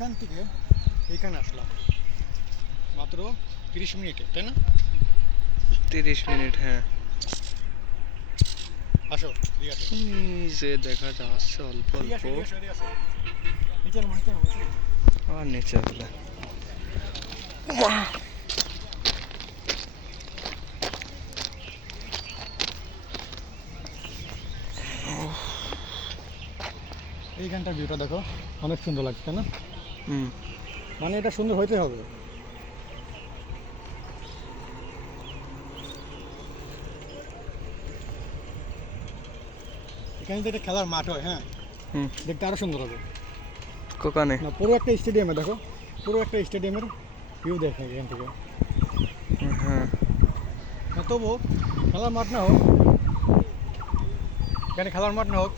এখান থেকে এইখানে আসলাম মাত্র 30 মিনিটে, তাই না? 30 মিনিট, হ্যাঁ। আসো, ঠিক আছে। এই যে দেখা যাচ্ছে অল্প এদিকে অল্প। আসো, এদিকে আসো, এদিকে আসো। নিচে নামো, নিচে নামো, নিচে নামো। আর নিচে বলে এইখানটার ভিউটা দেখো, অনেক সুন্দর লাগছে, তাই না? হুম। মানে এটা সুন্দর হইতে হবে। এখানে তো একটা খেলার মাঠ হয়, হ্যাঁ, হুম। দেখতে আরো সুন্দর হবে। কোকানে না, পুরো একটা স্টেডিয়ামে দেখো, পুরো একটা স্টেডিয়ামের ভিউ দেখে এখান থেকে। হ্যাঁ। না তবু খেলার মাঠ না হোক, এখানে খেলার মাঠ না হোক,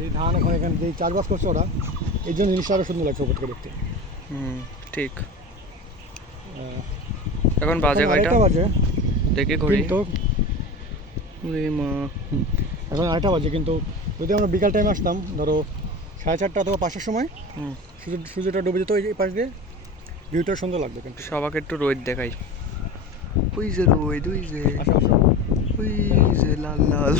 এই ধান এখন এখানে যে চাষবাস করছে ওরা, এই জন্য জিনিসটা আরো সুন্দর লাগছে ওপর থেকে দেখতে। হুম, ঠিক। আহ, এখন বাজে এখন কয়টা? আড়াইটা বাজে দেখি ঘড়ি। কিন্তু, ওরে মা। এখন আড়াইটা বাজে কিন্তু যদি আমরা বিকাল টাইমে আসতাম, ধরো 4:30 অথবা 5টার সময়, হুম। সূর্যটা ডুবে যেত এই পাশ দিয়ে, ভিউটা সুন্দর লাগবে কিন্তু। সবাকে একটু রোদ দেখাই। ওই যে রোদ, ওই যে, আসো আসো। ওই যে লাল লাল।